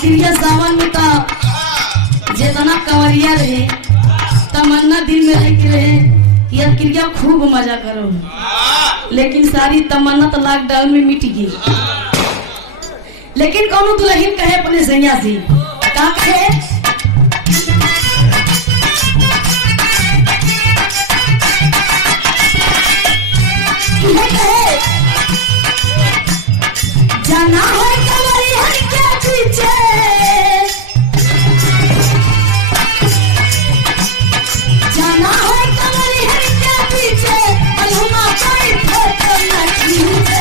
आखिर ये सावन में तो जितना कंवरिया रहे तमन्ना दिल में रह के रहे यह क्रिया खूब मजा करो, लेकिन सारी तमन्ना तो लॉकडाउन में मिट गई। लेकिन कौन दुल्हन कहे अपने सैया से का कहे जाना है कंवरिया के पीछे, जाना है कंवरिया के पीछे बलहुमा कोई फोटो न खींचे।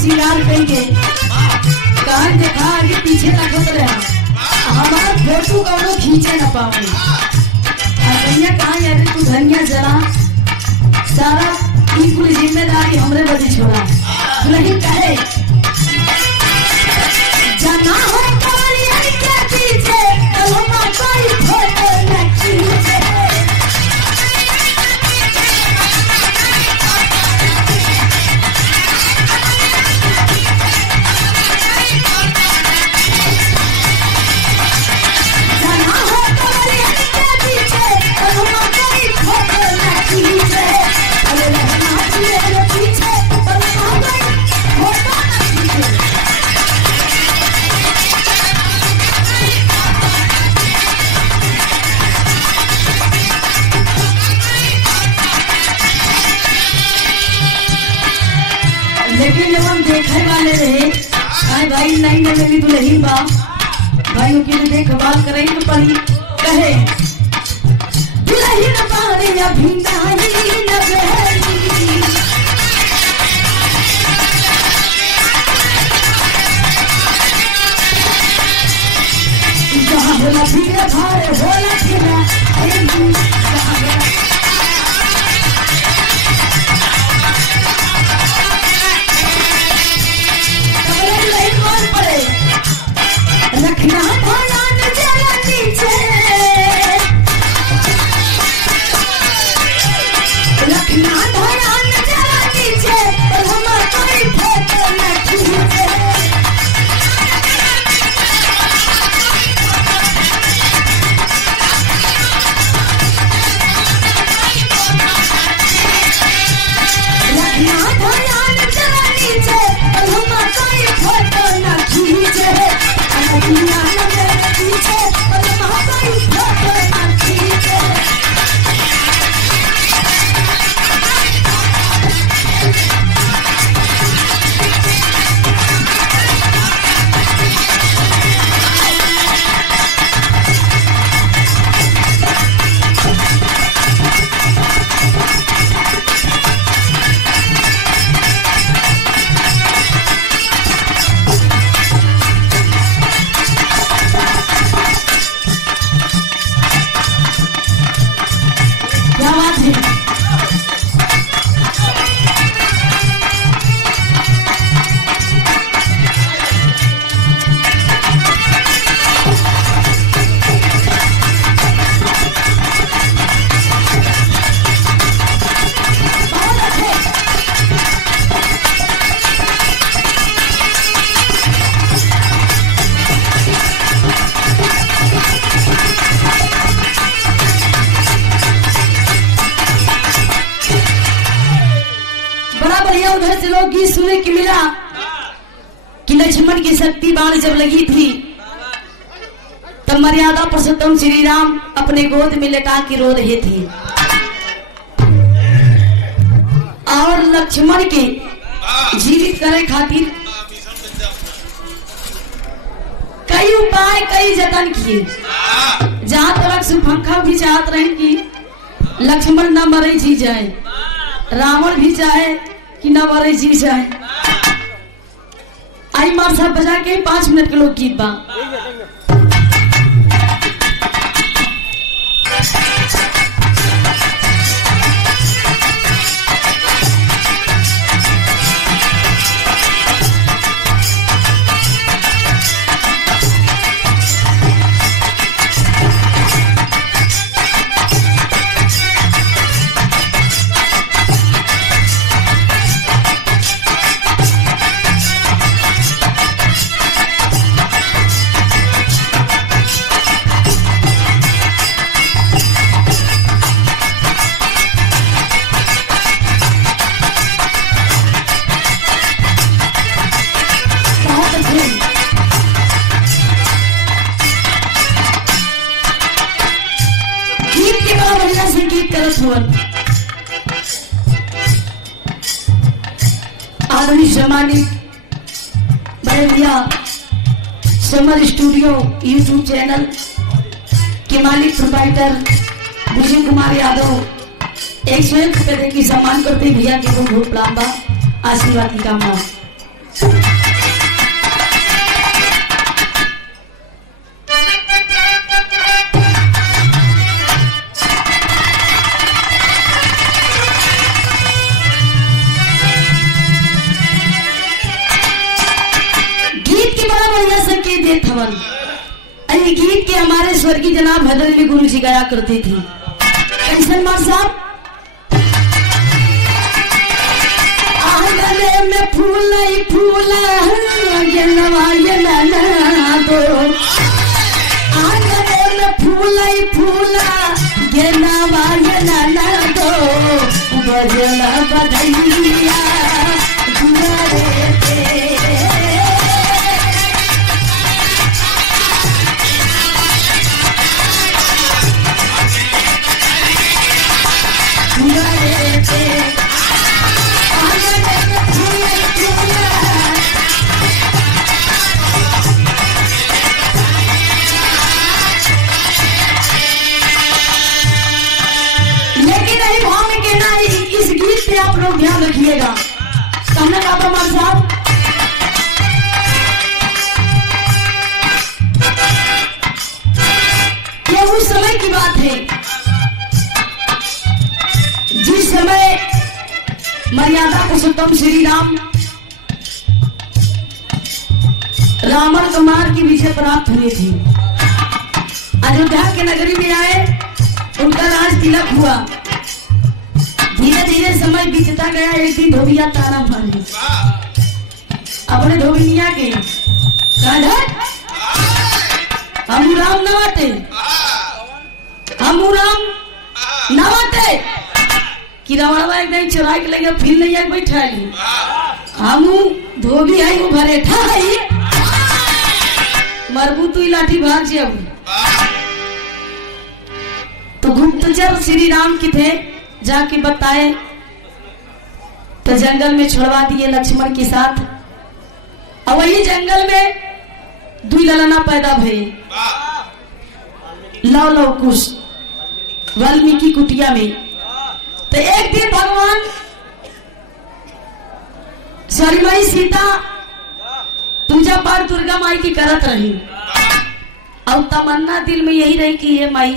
सिंगार करेंगे कहाँ देखा आगे पीछे रखत रहा हमारा फोटो कौनो खींचे न पावे। धनिया कहाँ यार तू धनिया जरा सारा ई कुल जिम्मेदारी हमरे बदी छोड़ा। दुल्हन कहे जाना हो कंवरिया के पीछे बलहुमा कोई फोटो न खींचे। लेकिन जब हम देखे वाले रहे भाई नहीं मेरी दुल्हन बा भाई की देखभाल करे तो पड़ी कहे दुल्हन बारे या भिंगाई न बहरी जहाँ होला भीड़ भाड़ होला फिरा रखना भगवान जरा नीचे, रखना भगवान जरा नीचे बलहुमा कोई फोटो न खींचे। रखना भगवान जरा नीचे बलहुमा कोई फोटो न खींचे। दुनिया में मेरे पीछे बलहुमा कोई फोटो न खींचे। क्या बात है उधर से लोग गीत सुनने की मिला कि लक्ष्मण की शक्ति बाण जब लगी थी तब मर्यादा पुरुषोत्तम श्री राम अपने गोद में लेटा के रो रहे थे और लक्ष्मण के जीवित करे खातिर कई उपाय कई जतन किए। जहां तक सुपंखा भी चाहत रहे कि लक्ष्मण न मरे जी जाए, रावण भी चाहे कि न मरे जी जाए। आई मार साहब बजा के 5 मिनट के लोग गीत बा। आदरणीय सम्मानित बड़े भैया समर स्टूडियो यूट्यूब चैनल के मालिक प्रोप्राइटर विजय कुमार यादव 101 रुपये दे की सम्मान करते भैया के बहुत लंबा आशीर्वाद की कामना। गीत के हमारे स्वर्गीय जनाब भद्रली गुरु जी गाया करते थे। कैसन मार साहब आंगने में फूल ही फूल दो आंगने में फूल ही फूल दो बजना बधैया आप लोग ध्यान रखिएगा। कहना का प्रमाण साहब ये उस समय की बात है जिस समय मर्यादा पुरुषोत्तम श्री राम रावण कुमार की विजय प्राप्त हुई थी। अयोध्या के नगरी में आए, उनका राज तिलक हुआ। धीरे धीरे समय बीतता गया। एक दिन धोबिया ताना मारी अपने धोबिनिया के हम राम नवाटे कि रावणवा एक दिन चुरा के लगे फिर नहीं आके बैठा ली हम धोबी आई वो भरे ठाई मरबू तू लाठी भाग जब तो गुप्तचर श्री राम के थे जाके बताए तो जंगल में छुड़वा दिए लक्ष्मण के साथ। और वही जंगल में दुई ललना पैदा भये लव लव कुश वाल्मीकि कुटिया में। तो एक दिन भगवान शर्माई सीता पूजा पाठ दुर्गा माई की करत रही और तमन्ना दिल में यही रही कि ये माई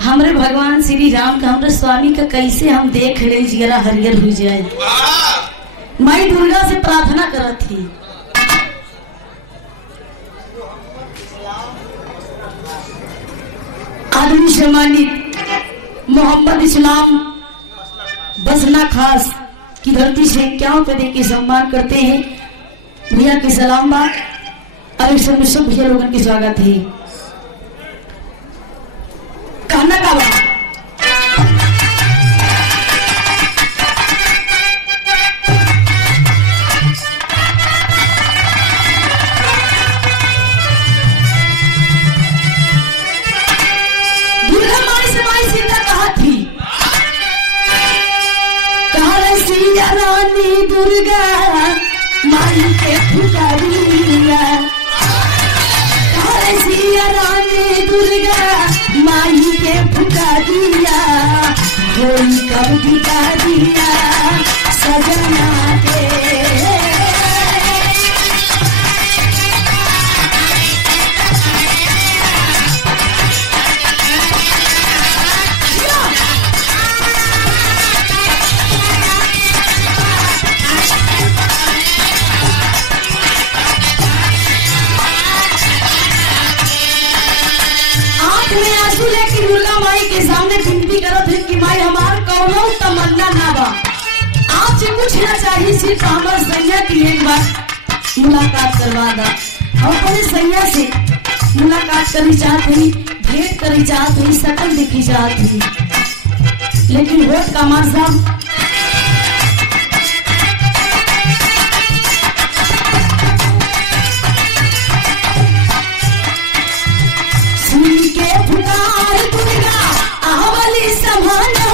हमरे भगवान श्री राम का हमरे स्वामी का कैसे हम देख ले जिगरा हरियर हो जाए। माई दुर्गा से प्रार्थना करत थी। आदमी सम्मानित मोहम्मद इस्लाम बसना खास की धरती से क्या पे दे के सम्मान करते हैं भैया के सलाम बा और सब भैया लोगों की स्वागत है। कहना का बा दुर्गा माई से माई सीता कहा थी कहा सिया रानी दुर्गा माई के पुकारिया कहा सिया रानी दुर्गा माई के पुकारिया कोई कब दिखा दिया सजना के दुर्गा माई के सामने विनती करत है कि माई हमार कौनो तमन्ना ना बा आपसे कुछ ना चाहिए सिर्फ हमार सैया की एक बार मुलाकात करवा दा। हम अपने सैया से मुलाकात करनी चाहते ही भेंट करनी चाहते ही शकल दिखी चाहते ही लेकिन वोट का मार साहब सुन के पुकार दुर्गा आवली संभालो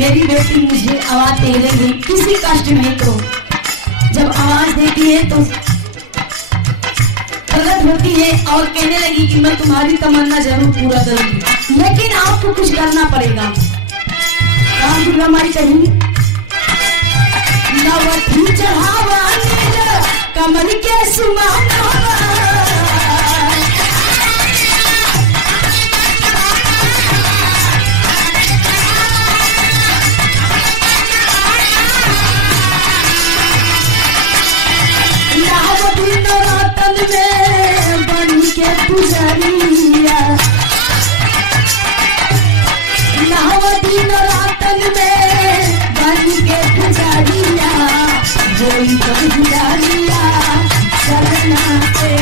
मेरी बेटी मुझे आवाज दे रही है किसी कष्ट में, तो जब आवाज देती है तो गलत होती है और कहने लगी कि मैं तुम्हारी तमन्ना जरूर पूरा करूंगी, लेकिन आपको कुछ करना पड़ेगा। राम दुर्गा माई कही नवथी चढ़ावा कमल के सुमाना में बन के पुजरिया दिन रातन में बन के पुजरिया बोली पुजरिया चलना से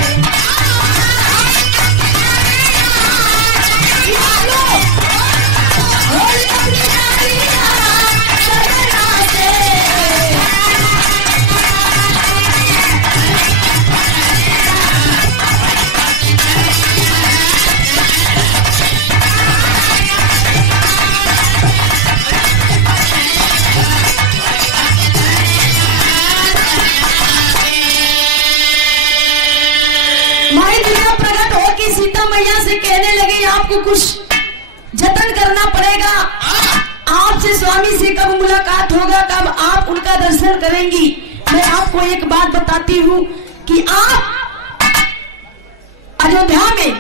सीता मैया से कहने लगे आपको कुछ जतन करना पड़ेगा। आपसे स्वामी से कब मुलाकात होगा, कब आप उनका दर्शन करेंगी। मैं आपको एक बात बताती हूँ कि आप अयोध्या में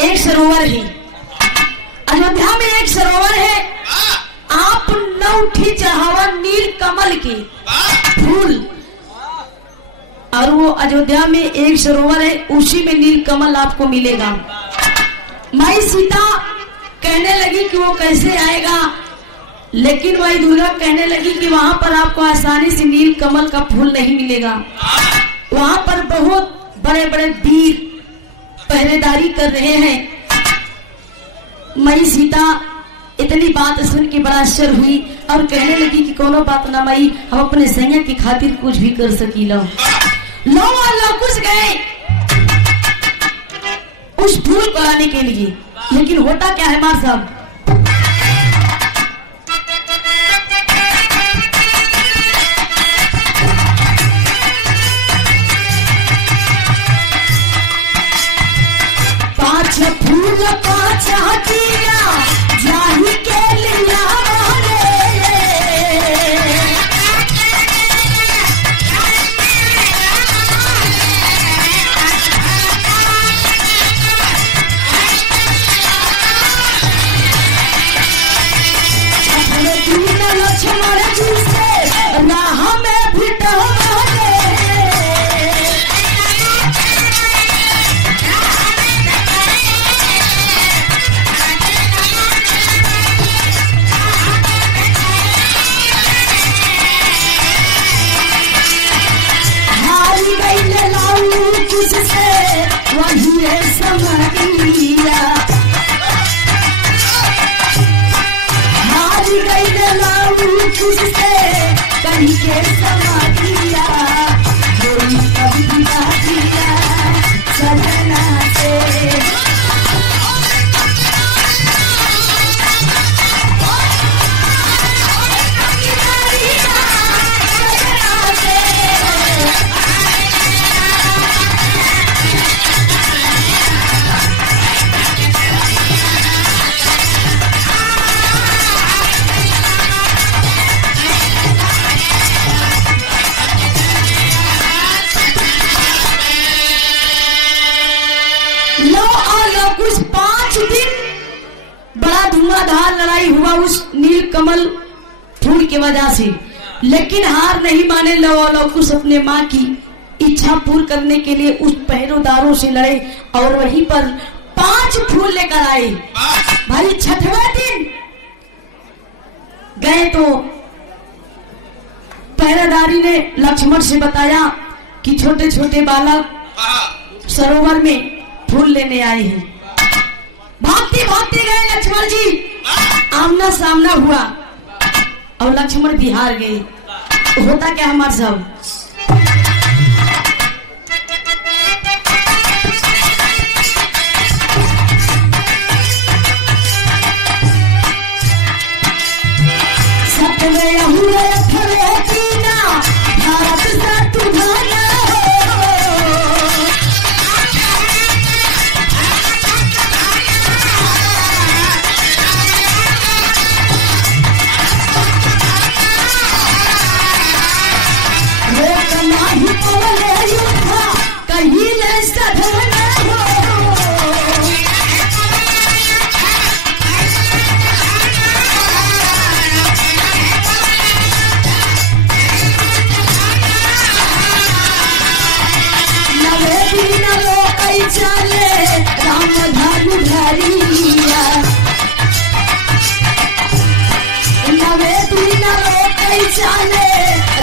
एक सरोवर है, अयोध्या में एक सरोवर है। आप नौठी चढ़ावा नील कमल के फूल, और वो अयोध्या में एक सरोवर है, उसी में नील कमल आपको मिलेगा। माई सीता कहने लगी कि वो कैसे आएगा, लेकिन माई दुर्गा कहने लगी कि वहां पर आपको आसानी से नील कमल का फूल नहीं मिलेगा। वहां पर बहुत बड़े बड़े वीर पहरेदारी कर रहे हैं। माई सीता इतनी बात सुन के बड़ा आश्चर्य हुई और कहने लगी कि कोनो बात ना माई, हम अपने सैया की खातिर कुछ भी कर सकीला। लोग कुछ गए उस फूल को लाने के लिए, लेकिन होता क्या है मार साहब, पांच फूल पांच हटिया जाही के लिया कहीं के समाधिया कोई कभी दिया सजना से कुछ 5 दिन बड़ा धुआंधार लड़ाई हुआ उस नील कमल फूल की वजह से, लेकिन हार नहीं माने लव अपने माँ की इच्छा पूर्ण करने के लिए उस पहरेदारों से लड़े और वहीं पर 5 फूल लेकर आए। भाई 6वें दिन गए तो पहरेदारी ने लक्ष्मण से बताया कि छोटे छोटे बालक सरोवर में फूल लेने आए हैं। भागते भागते गए लक्ष्मण जी, आमना सामना हुआ और लक्ष्मण भी हार गए। होता क्या हमारे साहब, चाले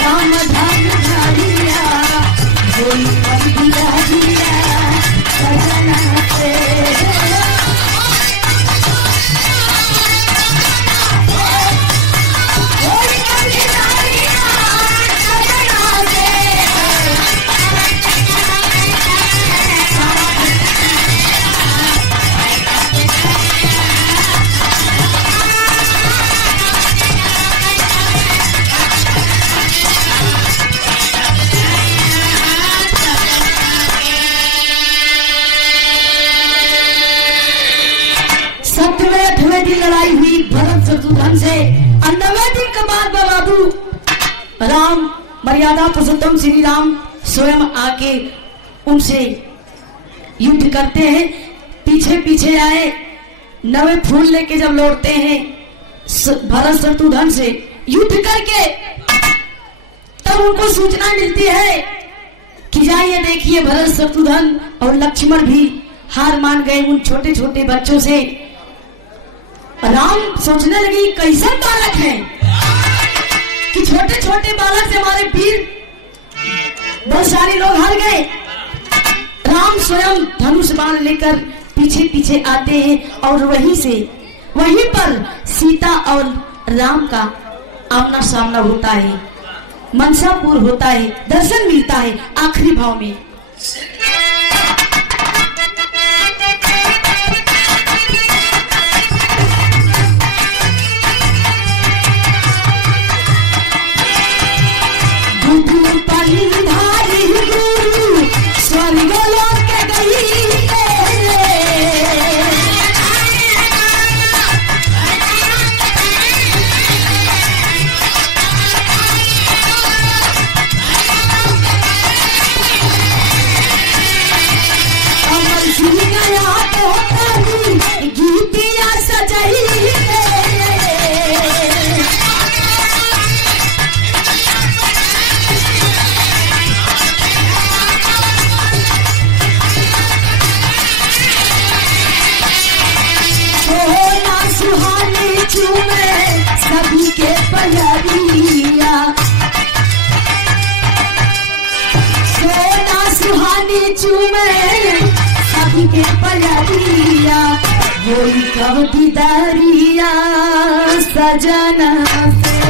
राम धाम धारिया कोई पति राजिया सजना से लड़ाई हुई भरत शत्रुघ्न से। 90वें दिन के बाद बाबू राम मर्यादा पुरुषोत्तम श्री राम स्वयं आके उनसे युद्ध करते हैं। पीछे पीछे आए, नवे फूल लेके जब लौटते हैं भरत शत्रुघ्न से युद्ध करके, तब उनको सूचना मिलती है कि जाइए देखिए भरत शत्रुघ्न और लक्ष्मण भी हार मान गए उन छोटे छोटे बच्चों से। राम सोचने लगी कैसा बालक है कि छोटे छोटे बालक से हमारे वीर बहुत सारे लोग हार गए। राम स्वयं धनुष बाण लेकर पीछे पीछे आते हैं और वहीं पर सीता और राम का आमना सामना होता है, मनसापुर होता है, दर्शन मिलता है आखिरी भाव में। सभी के पलरिया सोना सुहानी चूमे सभी के पलरिया वही कब दीदारिया सजना से।